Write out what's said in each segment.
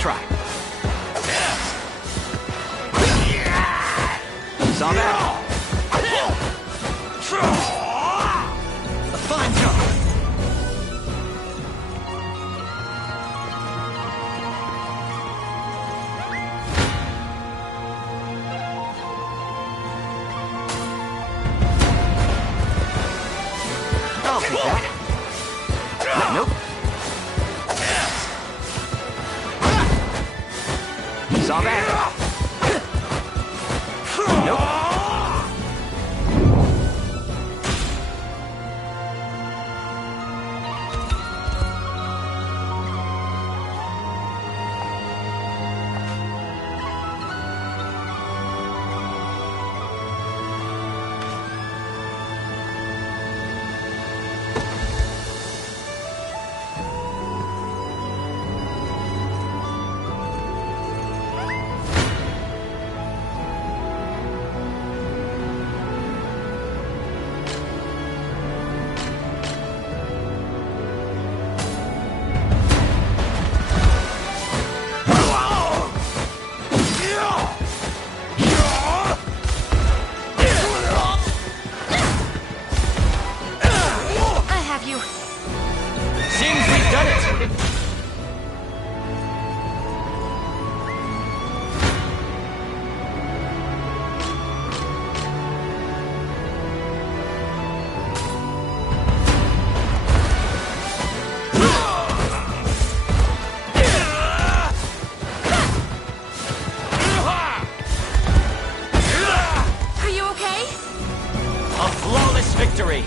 try. Saw that? A fine job. I'll take that. Nope. Saw that? Nope. Victory!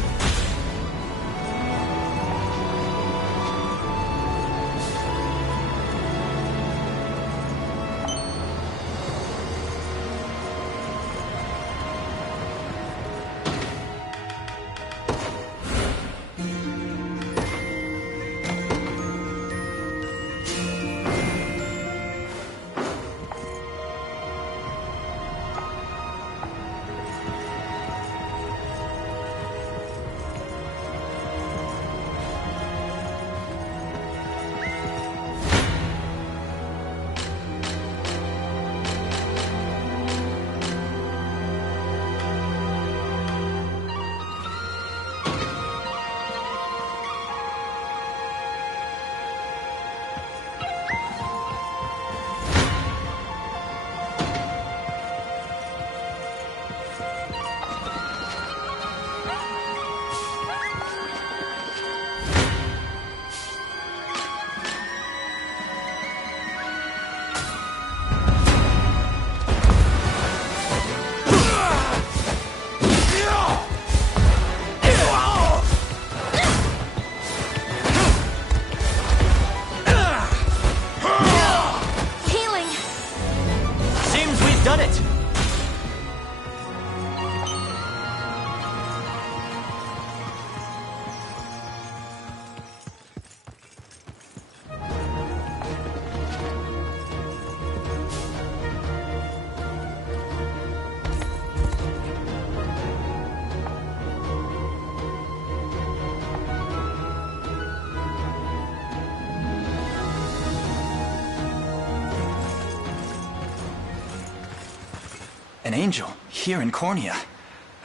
An angel, here in Cornea.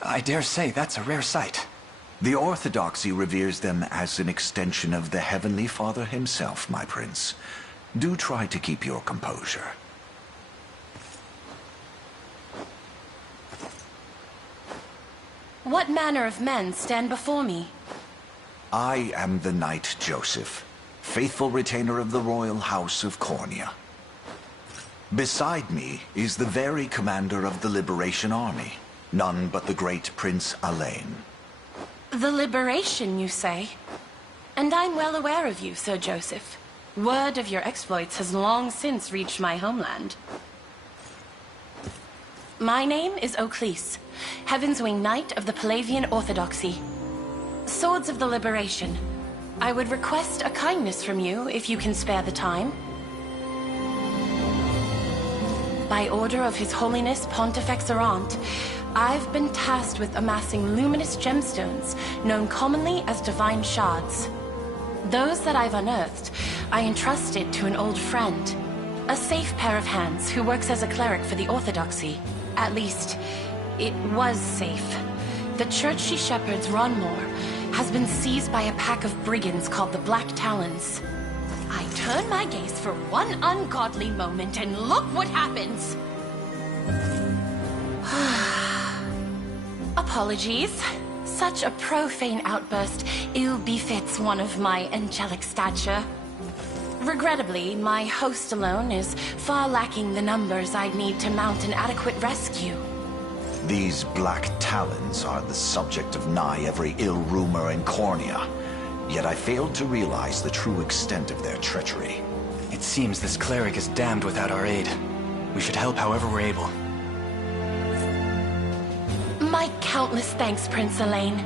I dare say that's a rare sight. The Orthodoxy reveres them as an extension of the Heavenly Father himself, my prince. Do try to keep your composure. What manner of men stand before me? I am the Knight Joseph, faithful retainer of the royal house of Cornea. Beside me is the very commander of the Liberation Army, none but the great Prince Alain. The Liberation, you say? And I'm well aware of you, Sir Joseph. Word of your exploits has long since reached my homeland. My name is Oclese, Heaven's Wing Knight of the Palavian Orthodoxy. Swords of the Liberation. I would request a kindness from you if you can spare the time. By order of His Holiness Pontifex Errant, I've been tasked with amassing luminous gemstones, known commonly as divine shards. Those that I've unearthed, I entrusted to an old friend. A safe pair of hands who works as a cleric for the Orthodoxy. At least, it was safe. The church she shepherds, Ronmore, has been seized by a pack of brigands called the Black Talons. I turn my gaze for one ungodly moment, and look what happens! Apologies. Such a profane outburst ill befits one of my angelic stature. Regrettably, my host alone is far lacking the numbers I'd need to mount an adequate rescue. These Black Talons are the subject of nigh every ill rumor in Cornea. Yet I failed to realize the true extent of their treachery. It seems this cleric is damned without our aid. We should help however we're able. My countless thanks, Prince Elaine.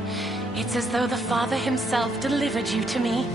It's as though the Father himself delivered you to me.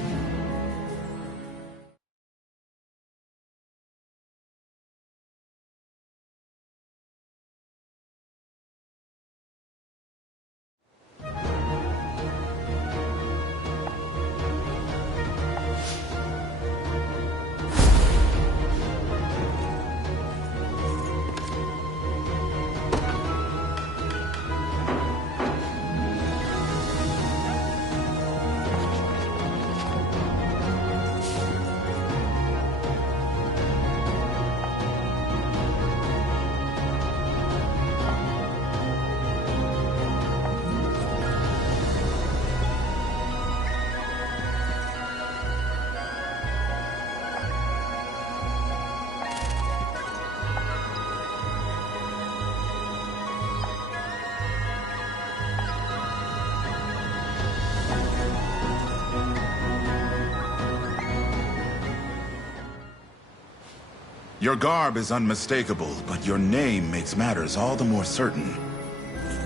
Your garb is unmistakable, but your name makes matters all the more certain.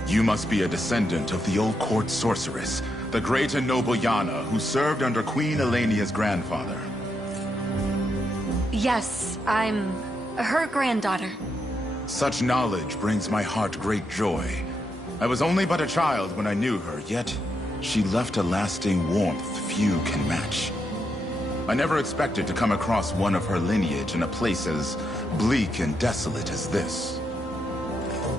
You must be a descendant of the old court sorceress, the great and noble Yana, who served under Queen Elenia's grandfather. Yes, I'm her granddaughter. Such knowledge brings my heart great joy. I was only but a child when I knew her, yet she left a lasting warmth few can match. I never expected to come across one of her lineage in a place as bleak and desolate as this.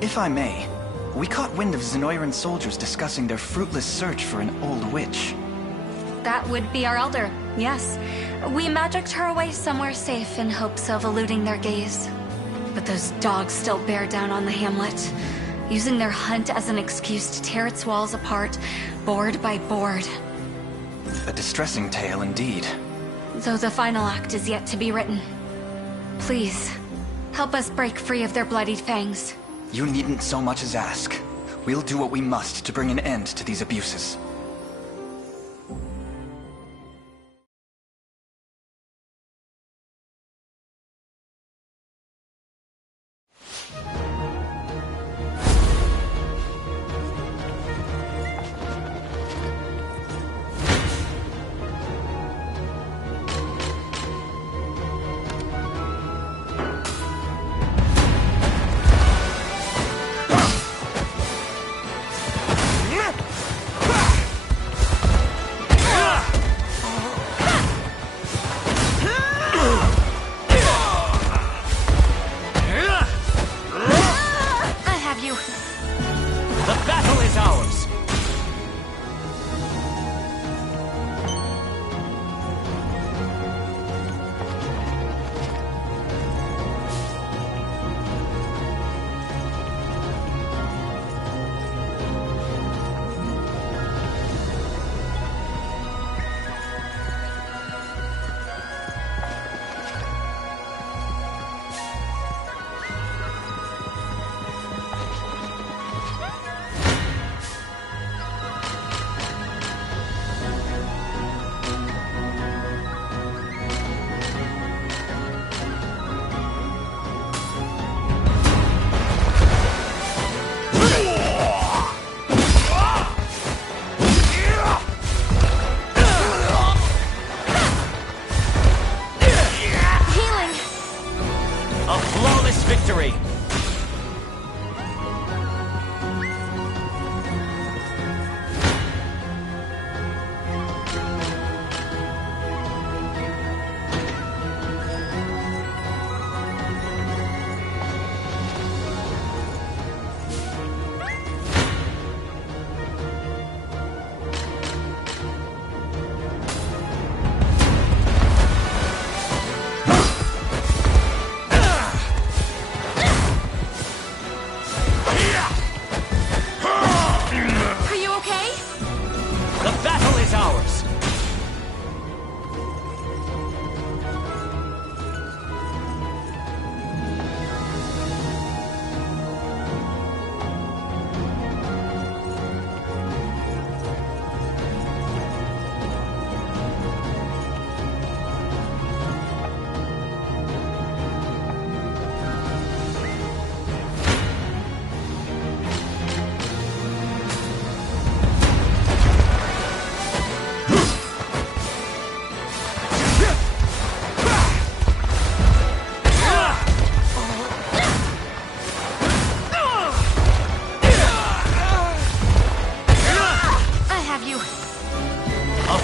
If I may, we caught wind of Zenoiran soldiers discussing their fruitless search for an old witch. That would be our elder, yes. We magicked her away somewhere safe in hopes of eluding their gaze. But those dogs still bear down on the hamlet, using their hunt as an excuse to tear its walls apart, board by board. A distressing tale indeed. Though the final act is yet to be written. Please, help us break free of their bloodied fangs. You needn't so much as ask. We'll do what we must to bring an end to these abuses.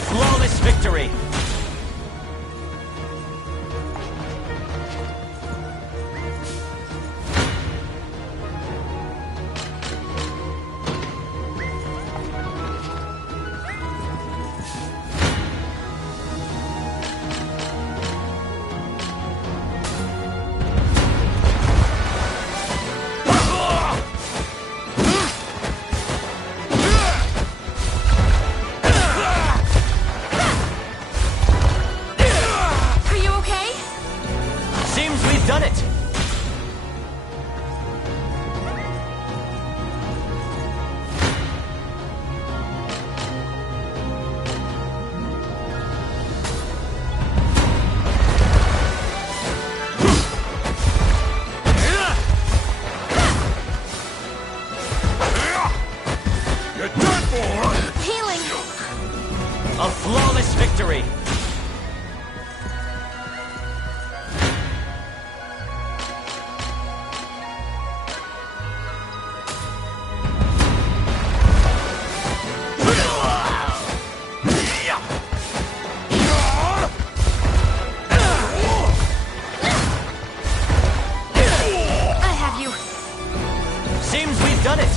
flawless victory! Done it! You're done for! Healing! A flawless victory! Seems we've done it!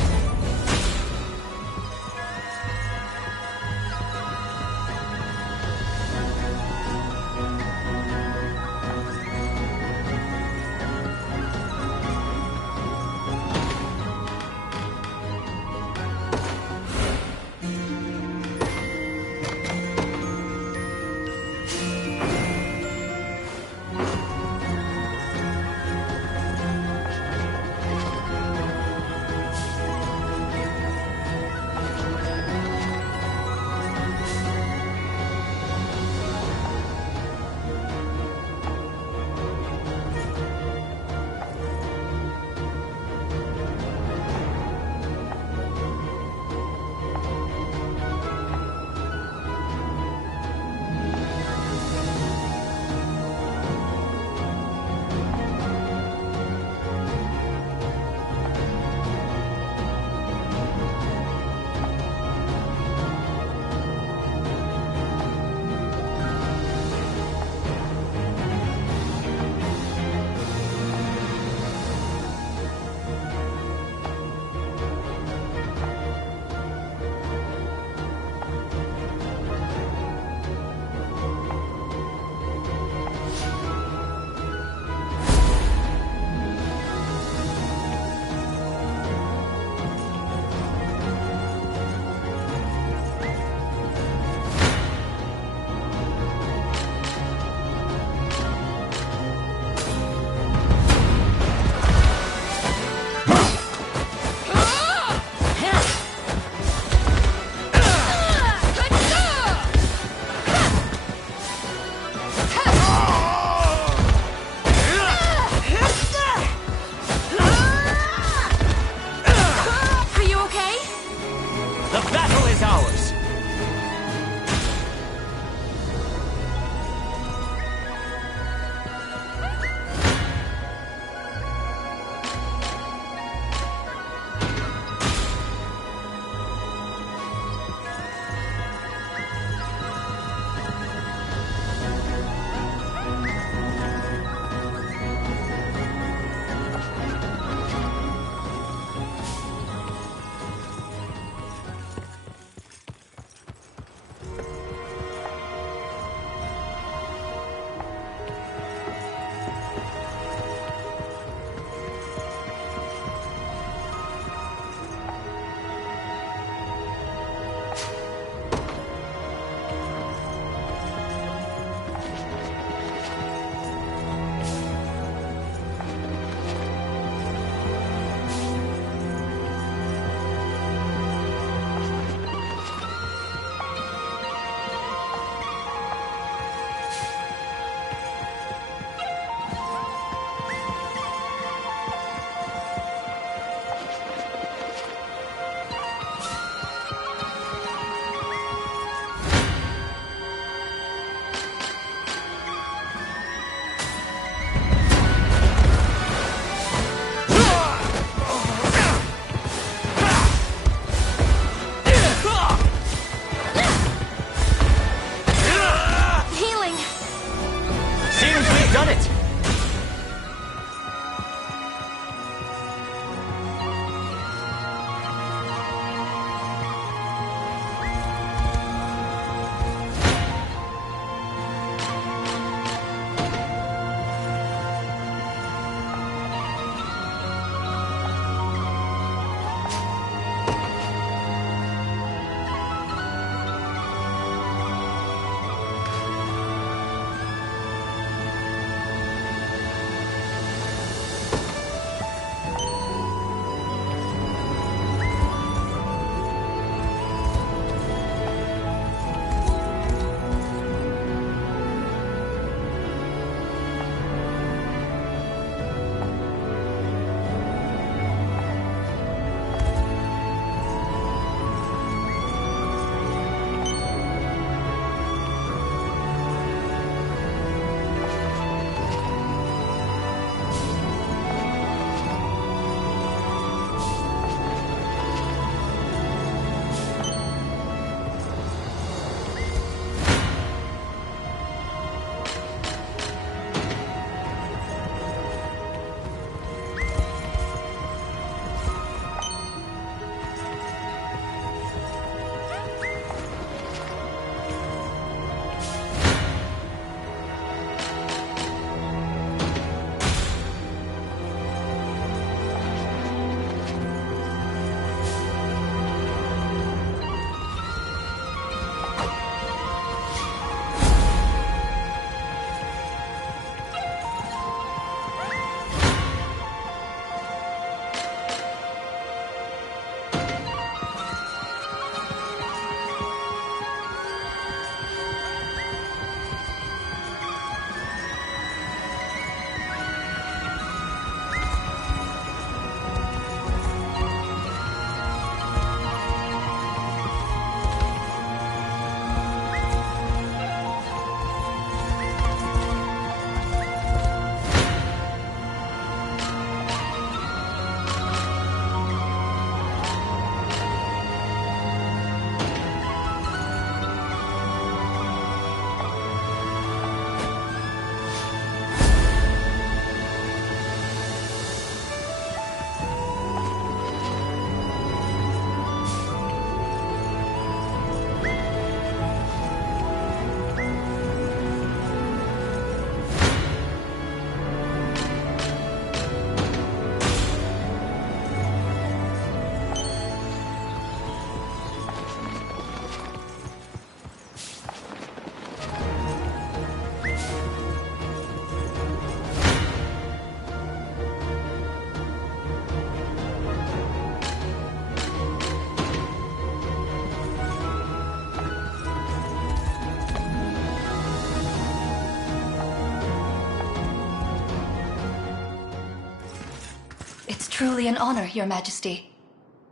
Truly an honor, Your Majesty.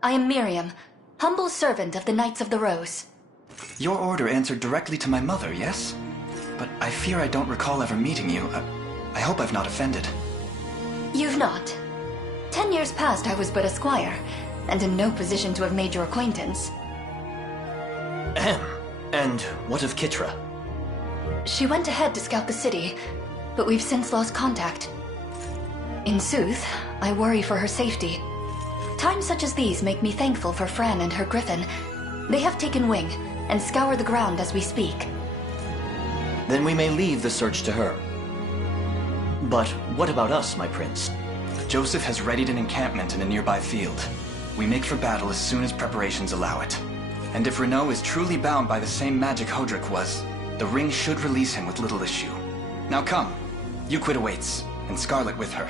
I am Miriam, humble servant of the Knights of the Rose. Your order answered directly to my mother, yes? But I fear I don't recall ever meeting you. I hope I've not offended. You've not. 10 years past, I was but a squire, and in no position to have made your acquaintance. Ahem. And what of Kitra? She went ahead to scout the city, but we've since lost contact. In sooth, I worry for her safety. Times such as these make me thankful for Fran and her griffin. They have taken wing, and scour the ground as we speak. Then we may leave the search to her. But what about us, my prince? Joseph has readied an encampment in a nearby field. We make for battle as soon as preparations allow it. And if Renault is truly bound by the same magic Hodrick was, the ring should release him with little issue. Now come, Euclid awaits, and Scarlet with her.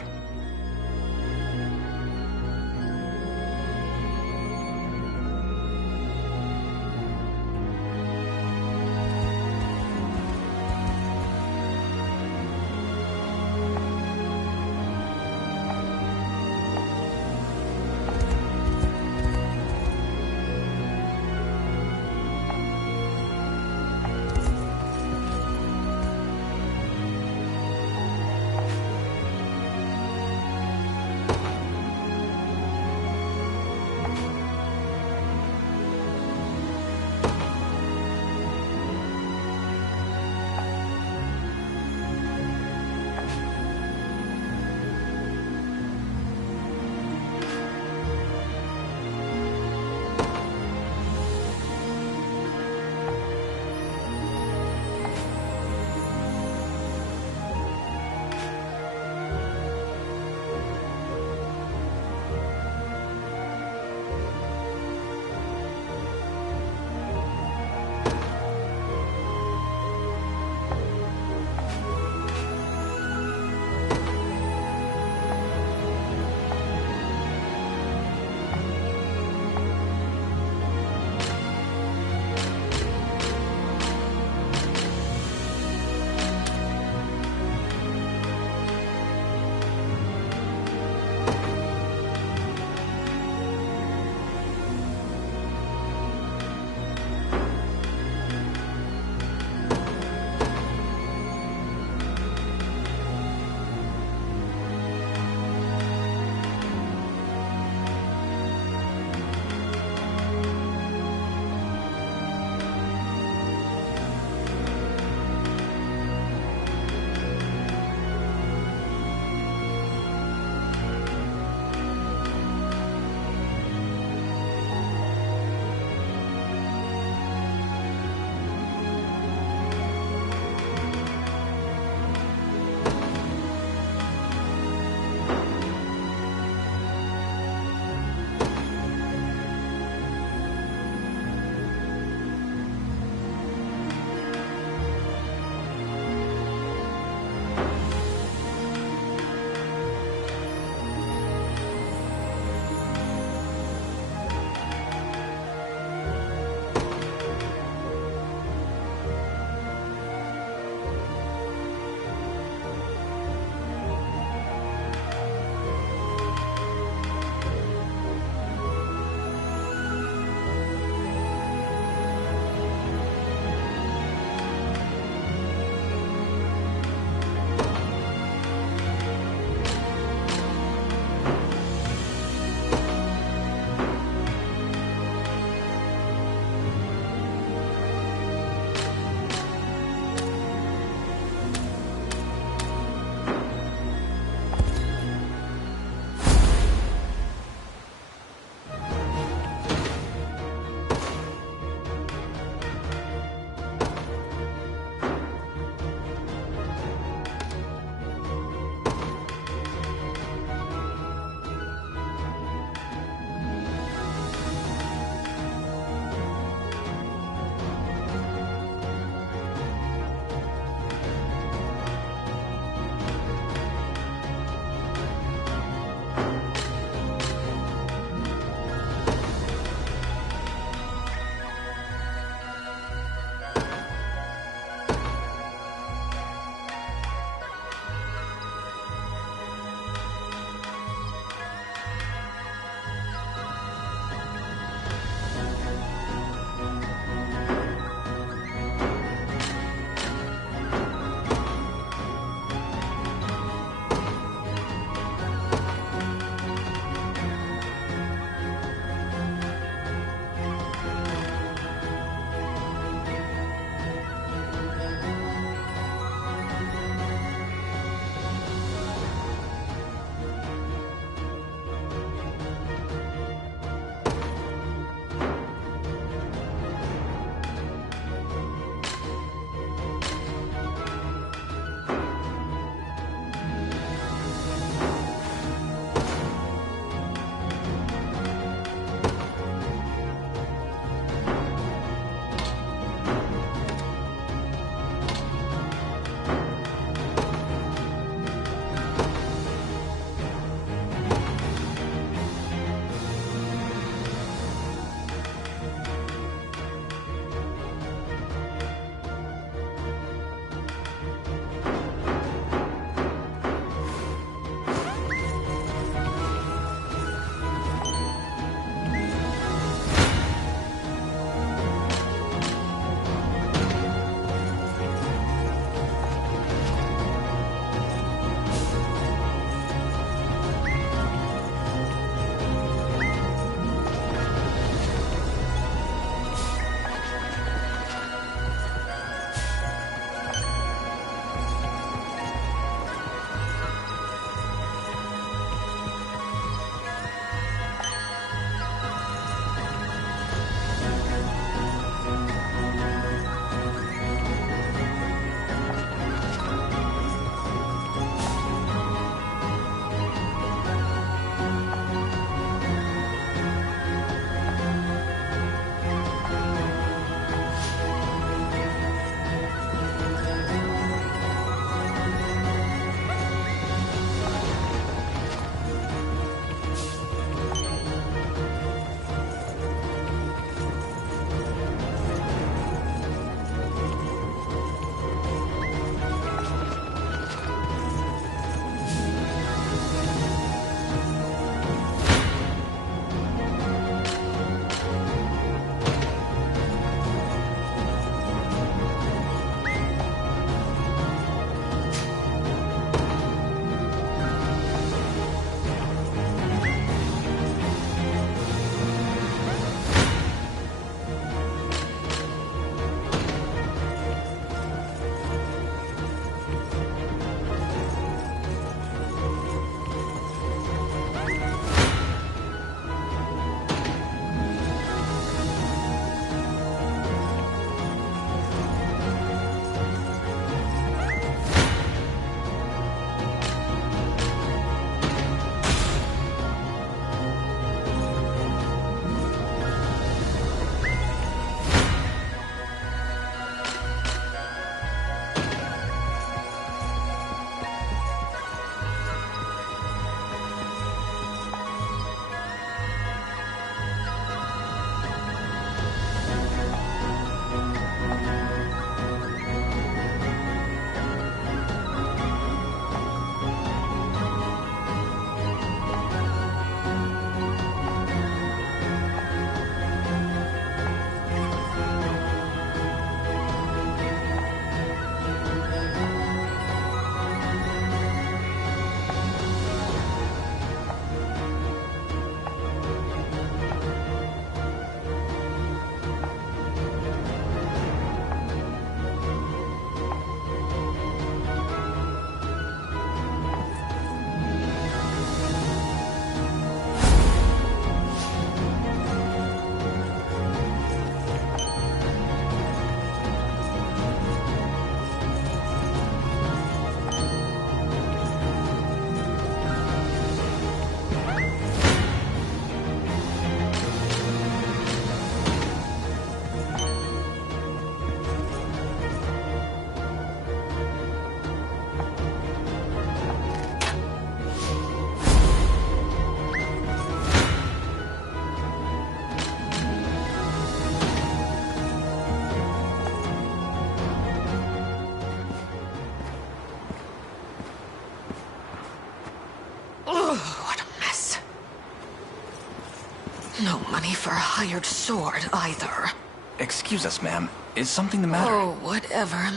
money for a hired sword, either. Excuse us, ma'am. Is something the matter? Oh, whatever.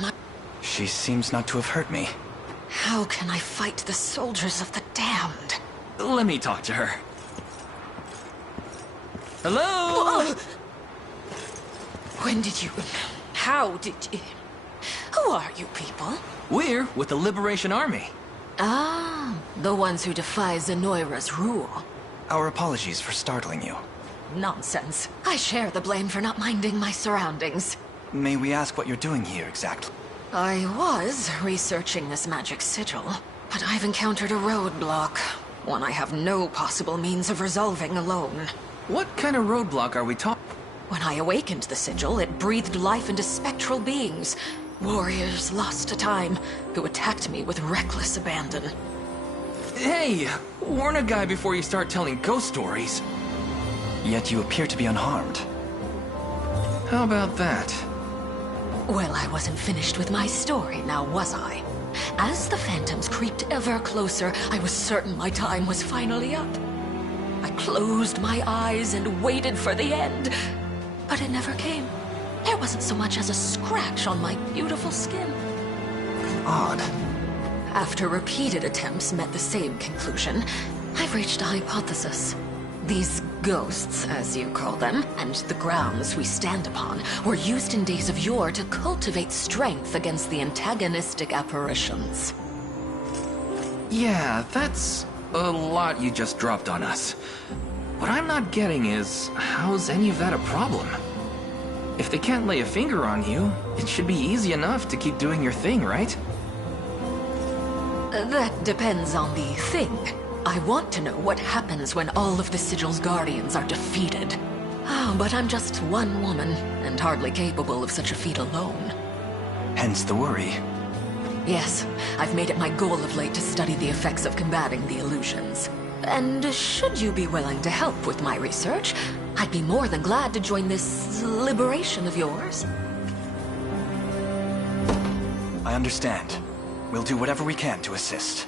She seems not to have hurt me. How can I fight the soldiers of the damned? Let me talk to her. Hello? When did you... How did you... Who are you people? We're with the Liberation Army. Ah, the ones who defy Zenoira's rule. Our apologies for startling you. Nonsense. I share the blame for not minding my surroundings. May we ask what you're doing here exactly? I was researching this magic sigil, but I've encountered a roadblock. One I have no possible means of resolving alone. What kind of roadblock are we talking? When I awakened the sigil, it breathed life into spectral beings. Warriors lost to time, who attacked me with reckless abandon. Hey, warn a guy before you start telling ghost stories. Yet you appear to be unharmed. How about that? Well, I wasn't finished with my story, now was I? As the phantoms creeped ever closer, I was certain my time was finally up. I closed my eyes and waited for the end, but it never came. There wasn't so much as a scratch on my beautiful skin. Odd. After repeated attempts met the same conclusion, I've reached a hypothesis. These ghosts, as you call them, and the grounds we stand upon, were used in days of yore to cultivate strength against the antagonistic apparitions. Yeah, that's a lot you just dropped on us. What I'm not getting is, how's any of that a problem? If they can't lay a finger on you, it should be easy enough to keep doing your thing, right? That depends on the thing. I want to know what happens when all of the Sigil's guardians are defeated. But I'm just one woman, and hardly capable of such a feat alone. Hence the worry. Yes, I've made it my goal of late to study the effects of combating the illusions. And should you be willing to help with my research, I'd be more than glad to join this liberation of yours. I understand. We'll do whatever we can to assist.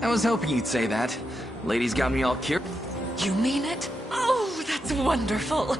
I was hoping you'd say that. Lady's got me all curious. You mean it? Oh, that's wonderful!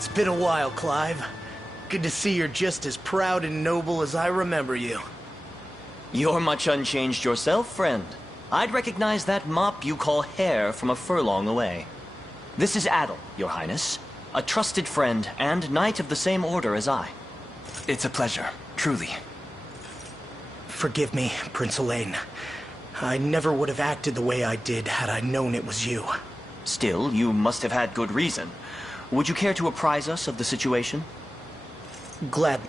It's been a while, Clive. Good to see you're just as proud and noble as I remember you. You're much unchanged yourself, friend. I'd recognize that mop you call hair from a furlong away. This is Adel, Your Highness. A trusted friend and knight of the same order as I. It's a pleasure, truly. Forgive me, Prince Elaine. I never would have acted the way I did had I known it was you. Still, you must have had good reason. Would you care to apprise us of the situation? Glad.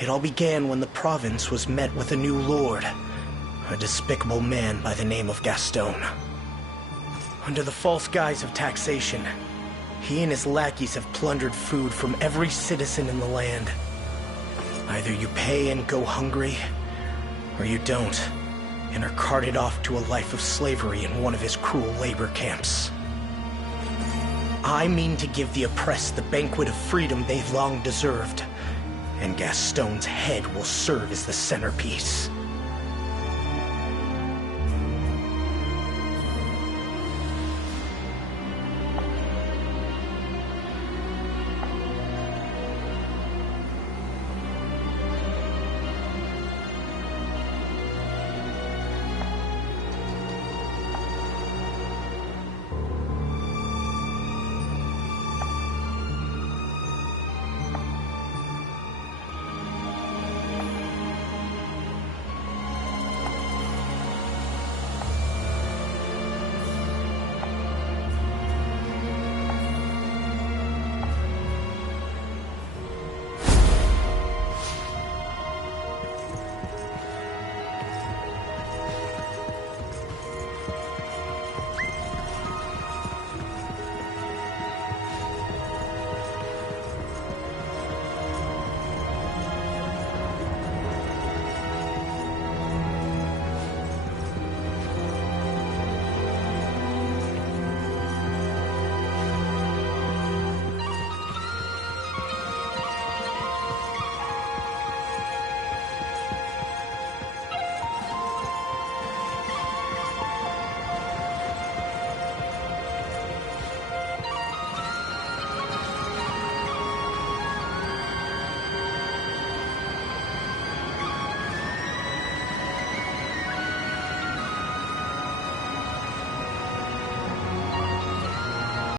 It all began when the province was met with a new lord. A despicable man by the name of Gaston. Under the false guise of taxation, he and his lackeys have plundered food from every citizen in the land. Either you pay and go hungry, or you don't, and are carted off to a life of slavery in one of his cruel labor camps. I mean to give the oppressed the banquet of freedom they've long deserved, and Gaston's head will serve as the centerpiece.